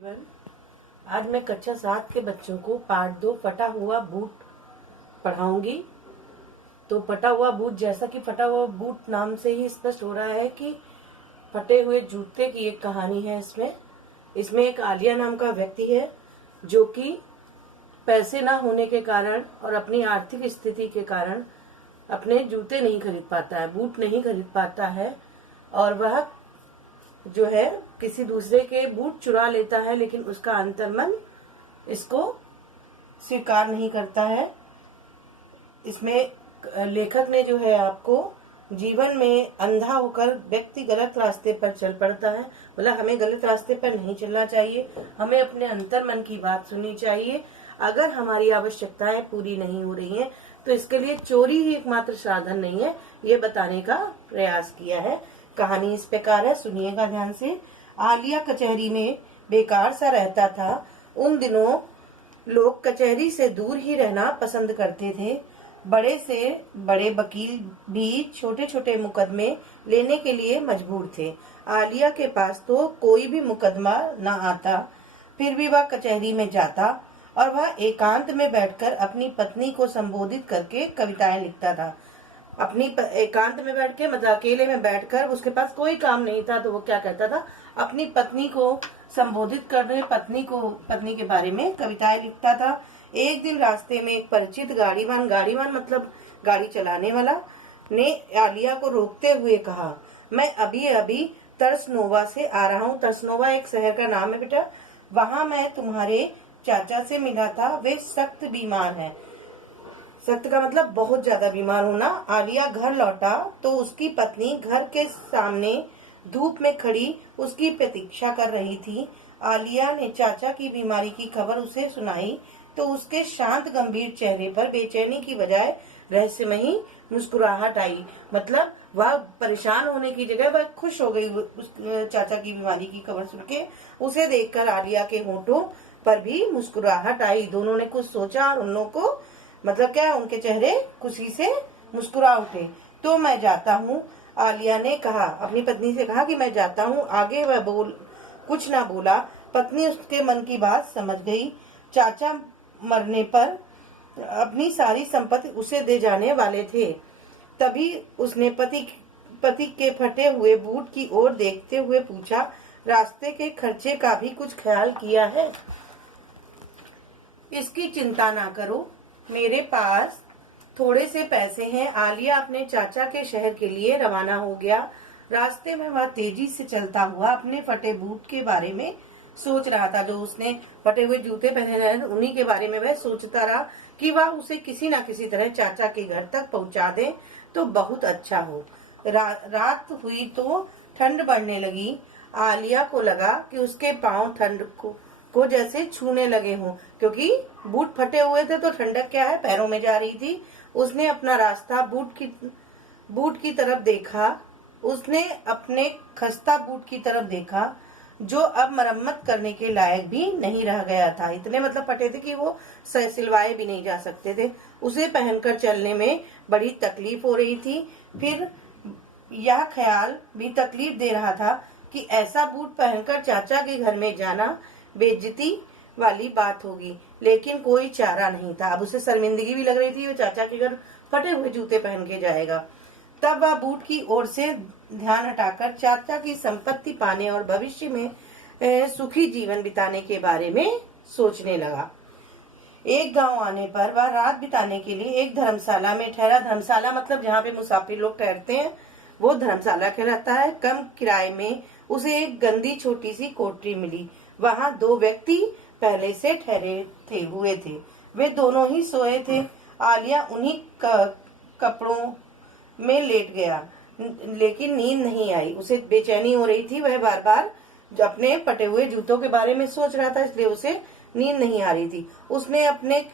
आज मैं कक्षा 7 के बच्चों को पार्ट 2 फटा हुआ बूट पढ़ाऊंगी। तो फटा हुआ बूट, जैसा कि फटा हुआ बूट नाम से ही स्पष्ट हो रहा है कि फटे हुए जूते की एक कहानी है। इसमें एक आलिया नाम का व्यक्ति है जो कि पैसे ना होने के कारण और अपनी आर्थिक स्थिति के कारण अपने जूते नहीं खरीद पाता है, बूट नहीं खरीद पाता है, और वह जो है किसी दूसरे के बूट चुरा लेता है, लेकिन उसका अंतर्मन इसको स्वीकार नहीं करता है। इसमें लेखक ने जो है आपको जीवन में अंधा होकर व्यक्ति गलत रास्ते पर चल पड़ता है, मतलब हमें गलत रास्ते पर नहीं चलना चाहिए, हमें अपने अंतर्मन की बात सुननी चाहिए। अगर हमारी आवश्यकताएं पूरी नहीं हो रही हैं तो इसके लिए चोरी ही एकमात्र साधन नहीं है, ये बताने का प्रयास किया है। कहानी इस प्रकार है, सुनिएगा ध्यान से। आलिया कचहरी में बेकार सा रहता था। उन दिनों लोग कचहरी से दूर ही रहना पसंद करते थे। बड़े से बड़े वकील भी छोटे छोटे मुकदमे लेने के लिए मजबूर थे। आलिया के पास तो कोई भी मुकदमा न आता, फिर भी वह कचहरी में जाता और वह एकांत में बैठकर अपनी पत्नी को संबोधित करके कविताएं लिखता था। अपनी एकांत में बैठ के, मतलब अकेले में बैठकर, उसके पास कोई काम नहीं था तो वो क्या करता था, अपनी पत्नी को संबोधित करने, पत्नी के बारे में कविताएं लिखता था। एक दिन रास्ते में एक परिचित गाड़ीवान मतलब गाड़ी चलाने वाला ने आलिया को रोकते हुए कहा, मैं अभी अभी तरसनोवा से आ रहा हूँ। तरसनोवा एक शहर का नाम है बेटा। वहाँ मैं तुम्हारे चाचा से मिला था, वे सख्त बीमार हैं। सख्त का मतलब बहुत ज्यादा बीमार होना। आलिया घर लौटा तो उसकी पत्नी घर के सामने धूप में खड़ी उसकी प्रतीक्षा कर रही थी। आलिया ने चाचा की बीमारी की खबर उसे सुनाई तो उसके शांत गंभीर चेहरे पर बेचैनी की बजाय रहस्यमयी मुस्कुराहट आई। मतलब वह परेशान होने की जगह वह खुश हो गई उस चाचा की बीमारी की खबर सुन के। उसे देखकर आलिया के होठों पर भी मुस्कुराहट आई। दोनों ने कुछ सोचा और उन लोगों को, मतलब क्या, उनके चेहरे खुशी से मुस्कुरा उठे। तो मैं जाता हूँ, आलिया ने कहा, अपनी पत्नी से कहा कि मैं जाता हूँ। आगे वह कुछ ना बोला। पत्नी उसके मन की बात समझ गई। चाचा मरने पर अपनी सारी संपत्ति उसे दे जाने वाले थे। तभी उसने पति के फटे हुए बूट की ओर देखते हुए पूछा, रास्ते के खर्चे का भी कुछ ख्याल किया है? इसकी चिंता ना करो, मेरे पास थोड़े से पैसे हैं। आलिया अपने चाचा के शहर के लिए रवाना हो गया। रास्ते में वह तेजी से चलता हुआ अपने फटे बूट के बारे में सोच रहा था। जो उसने फटे हुए जूते पहने रहे उन्हीं के बारे में वह सोचता रहा कि वह उसे किसी न किसी तरह चाचा के घर तक पहुंचा दे तो बहुत अच्छा हो। रात हुई तो ठंड बढ़ने लगी। आलिया को लगा कि उसके पांव ठंड को जैसे छूने लगे हों, क्योंकि बूट फटे हुए थे तो ठंडक क्या है, पैरों में जा रही थी। उसने अपना रास्ता बूट की तरफ देखा। उसने अपने खस्ता बूट की तरफ देखा जो अब मरम्मत करने के लायक भी नहीं रह गया था। इतने मतलब फटे थे कि वो सिलवाए भी नहीं जा सकते थे। उसे पहनकर चलने में बड़ी तकलीफ हो रही थी। फिर यह ख्याल भी तकलीफ दे रहा था कि ऐसा बूट पहनकर चाचा के घर में जाना बेइज्जती वाली बात होगी, लेकिन कोई चारा नहीं था। अब उसे शर्मिंदगी भी लग रही थी, वो चाचा के घर फटे हुए जूते पहन के जाएगा। तब वह बूट की ओर से ध्यान हटाकर चाचा की संपत्ति पाने और भविष्य में सुखी जीवन बिताने के बारे में सोचने लगा। एक गांव आने पर वह रात बिताने के लिए एक धर्मशाला में ठहरा। धर्मशाला मतलब जहाँ पे मुसाफिर लोग ठहरते हैं, वो धर्मशाला कहलाता है। कम किराए में उसे एक गंदी छोटी सी कोठरी मिली। वहाँ दो व्यक्ति पहले से ठहरे हुए थे। वे दोनों ही सोए थे। आलिया उन्हीं कपड़ों में लेट गया, लेकिन नींद नहीं आई। उसे बेचैनी हो रही थी। वह बार बार अपने फटे हुए जूतों के बारे में सोच रहा था, इसलिए उसे नींद नहीं आ रही थी। उसने अपने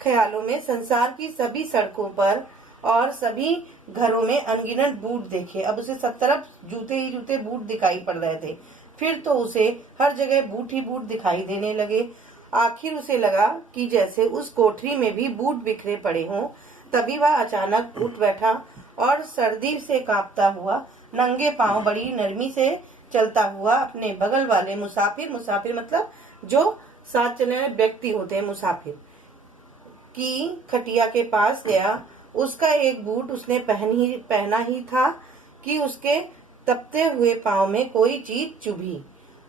ख्यालों में संसार की सभी सड़कों पर और सभी घरों में अनगिनत बूट देखे। अब उसे सब तरफ जूते ही जूते, बूट दिखाई पड़ रहे थे। फिर तो उसे हर जगह बूट ही बूट दिखाई देने लगे। आखिर उसे लगा कि जैसे उस कोठरी में भी बूट बिखरे पड़े हों। तभी वह अचानक उठ बैठा और सर्दी से कांपता हुआ नंगे पांव बड़ी नरमी से चलता हुआ अपने बगल वाले मुसाफिर मतलब जो साथ चलने वाले व्यक्ति होते हैं, मुसाफिर, की खटिया के पास गया। उसका एक बूट उसने पहना ही था कि उसके तपते हुए पांव में कोई चीज चुभी।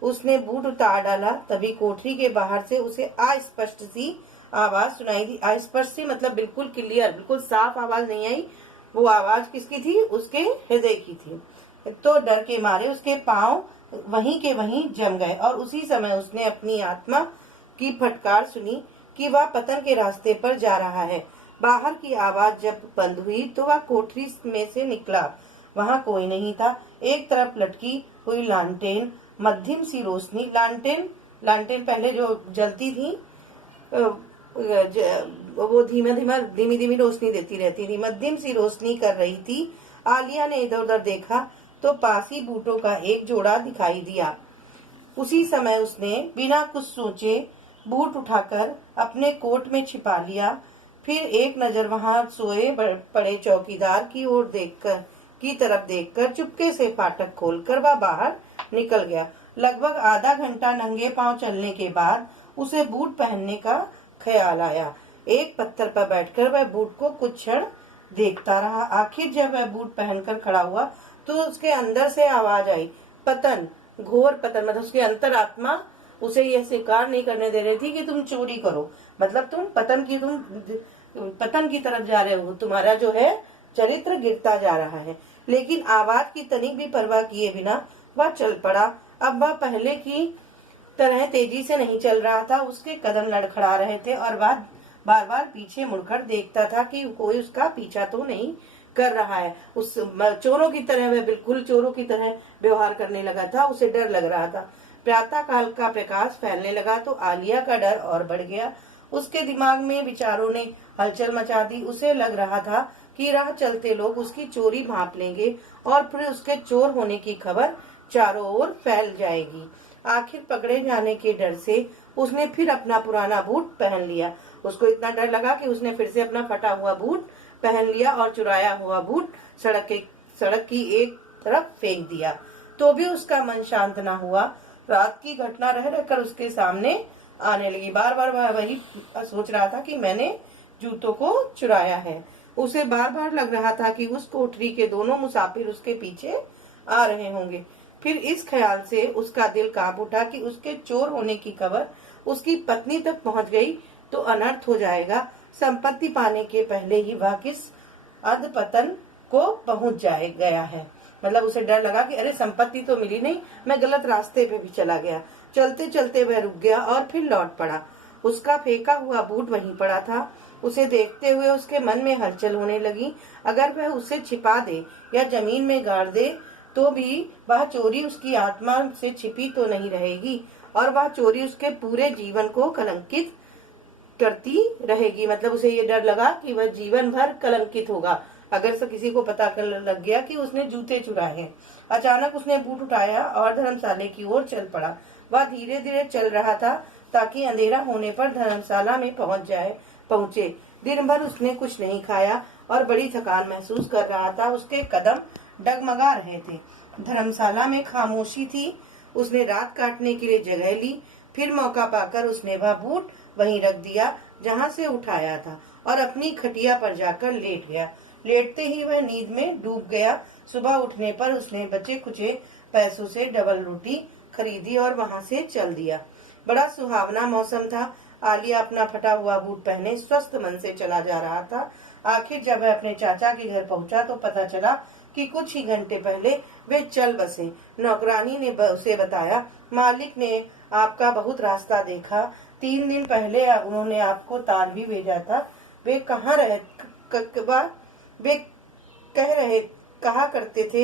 उसने बूट उतार डाला, तभी कोठरी के बाहर से उसे अस्पष्ट सी आवाज सुनाई दी। अस्पष्ट सी मतलब बिल्कुल क्लियर, बिल्कुल साफ आवाज नहीं आई। वो आवाज किसकी थी? उसके हृदय की थी। तो डर के मारे उसके पांव वहीं के वहीं जम गए और उसी समय उसने अपनी आत्मा की फटकार सुनी कि वह पतन के रास्ते पर जा रहा है। बाहर की आवाज जब बंद हुई तो वह कोठरी में से निकला। वहां कोई नहीं था। एक तरफ लटकी हुई लालटेन, मध्यम सी रोशनी, लालटेन पहले जो जलती थी वो धीमी धीमी रोशनी देती रहती थी, मध्यम सी रोशनी कर रही थी। आलिया ने इधर उधर देखा तो पासी बूटों का एक जोड़ा दिखाई दिया। उसी समय उसने बिना कुछ सोचे बूट उठाकर अपने कोट में छिपा लिया। फिर एक नजर वहां सोए पड़े चौकीदार की तरफ देखकर चुपके से फाटक खोलकर वह बाहर निकल गया। लगभग आधा घंटा नंगे पांव चलने के बाद उसे बूट पहनने का ख्याल आया। एक पत्थर पर बैठकर वह बूट को कुछ क्षण देखता रहा। आखिर जब वह बूट पहनकर खड़ा हुआ तो उसके अंदर से आवाज आई, पतन, घोर पतन। मतलब उसकी अंतरात्मा उसे यह स्वीकार नहीं करने दे रही थी कि तुम चोरी करो, मतलब तुम पतन की तरफ जा रहे हो, तुम्हारा जो है चरित्र गिरता जा रहा है। लेकिन आवाज की तनिक भी परवाह किए बिना वह चल पड़ा। अब वह पहले की तरह तेजी से नहीं चल रहा था। उसके कदम लड़खड़ा रहे थे और वह बार बार पीछे मुड़कर देखता था कि कोई उसका पीछा तो नहीं कर रहा है। उस चोरों की तरह, वह बिल्कुल चोरों की तरह व्यवहार करने लगा था। उसे डर लग रहा था। प्रातः काल का प्रकाश फैलने लगा तो आलिया का डर और बढ़ गया। उसके दिमाग में विचारों ने हलचल मचा दी। उसे लग रहा था कि राह चलते लोग उसकी चोरी भांप लेंगे और फिर उसके चोर होने की खबर चारों ओर फैल जाएगी। आखिर पकड़े जाने के डर से उसने फिर अपना पुराना बूट पहन लिया। उसको इतना डर लगा कि उसने फिर से अपना फटा हुआ बूट पहन लिया और चुराया हुआ बूट सड़क की एक तरफ फेंक दिया। तो भी उसका मन शांत न हुआ। रात की घटना रह रहकर उसके सामने आने लगी। बार बार वह वही सोच रहा था कि मैंने जूतों को चुराया है। उसे बार बार लग रहा था कि उस कोठरी के दोनों मुसाफिर उसके पीछे आ रहे होंगे। फिर इस ख्याल से उसका दिल कांप उठा कि उसके चोर होने की खबर उसकी पत्नी तक पहुंच गई तो अनर्थ हो जाएगा। संपत्ति पाने के पहले ही वह किस अधपतन को पहुंच गया है। मतलब उसे डर लगा कि अरे संपत्ति तो मिली नहीं, मैं गलत रास्ते पे भी चला गया। चलते चलते वह रुक गया और फिर लौट पड़ा। उसका फेंका हुआ बूट वहीं पड़ा था। उसे देखते हुए उसके मन में हलचल होने लगी। अगर वह उसे छिपा दे या जमीन में गाड़ दे तो भी वह चोरी उसकी आत्मा से छिपी तो नहीं रहेगी और वह चोरी उसके पूरे जीवन को कलंकित करती रहेगी। मतलब उसे ये डर लगा कि वह जीवन भर कलंकित होगा अगर से किसी को पता लग गया कि उसने जूते चुराए हैं। अचानक उसने बूट उठाया और धर्मशाला की ओर चल पड़ा। वह धीरे धीरे चल रहा था ताकि अंधेरा होने पर धर्मशाला में पहुंचे। दिन भर उसने कुछ नहीं खाया और बड़ी थकान महसूस कर रहा था। उसके कदम डगमगा रहे थे। धर्मशाला में खामोशी थी। उसने रात काटने के लिए जगह ली। फिर मौका पाकर उसने वह बूट वहीं रख दिया जहां से उठाया था और अपनी खटिया पर जाकर लेट गया। लेटते ही वह नींद में डूब गया। सुबह उठने पर उसने बचे खुचे पैसों से डबल रोटी खरीदी और वहां से चल दिया। बड़ा सुहावना मौसम था। आलिया अपना फटा हुआ बूट पहने स्वस्थ मन से चला जा रहा था। आखिर जब वह अपने चाचा के घर पहुंचा तो पता चला कि कुछ ही घंटे पहले वे चल बसे। नौकरानी ने उसे बताया, मालिक ने आपका बहुत रास्ता देखा। 3 दिन पहले उन्होंने आपको तार भी भेजा था। वे कहा करते थे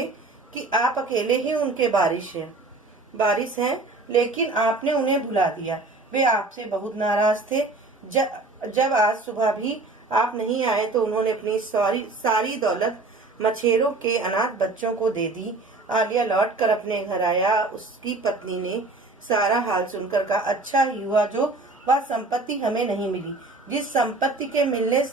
कि आप अकेले ही उनके बारिश हैं, लेकिन आपने उन्हें भुला दिया। वे आपसे बहुत नाराज थे। जब आज सुबह भी आप नहीं आए तो उन्होंने अपनी सारी दौलत मछेरों के अनाथ बच्चों को दे दी। आलिया लौट कर अपने घर आया। उसकी पत्नी ने सारा हाल सुनकर कहा, अच्छा ही हुआ जो वह संपत्ति हमें नहीं मिली। जिस संपत्ति के मिलने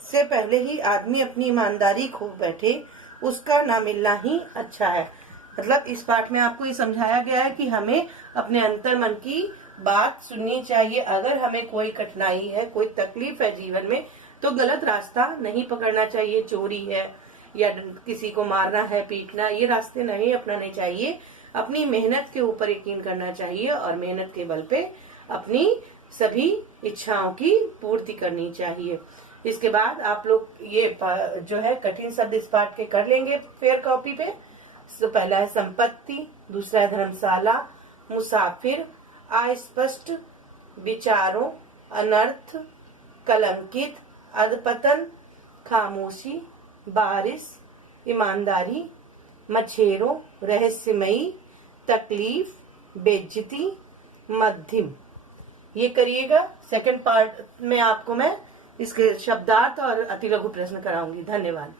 से पहले ही आदमी अपनी ईमानदारी खो बैठे, उसका ना मिलना ही अच्छा है। मतलब इस पाठ में आपको ये समझाया गया है कि हमें अपने अंतर मन की बात सुननी चाहिए। अगर हमें कोई कठिनाई है, कोई तकलीफ है जीवन में, तो गलत रास्ता नहीं पकड़ना चाहिए। चोरी है या किसी को मारना है, पीटना, ये रास्ते नहीं अपनाने चाहिए। अपनी मेहनत के ऊपर यकीन करना चाहिए और मेहनत के बल पे अपनी सभी इच्छाओं की पूर्ति करनी चाहिए। इसके बाद आप लोग ये जो है कठिन शब्द इस पाठ के कर लेंगे फेयर कॉपी पे। तो पहला है संपत्ति, दूसरा है धर्मशाला, मुसाफिर, अस्पष्ट, विचारों, अनर्थ, कलंकित, अधपतन, खामोशी, बारिश, ईमानदारी, मछेरों, रहस्यमयी, तकलीफ, बेइज्जती, मध्यम। ये करिएगा। सेकंड पार्ट में आपको मैं इसके शब्दार्थ और अतिलघु प्रश्न कराऊंगी। धन्यवाद।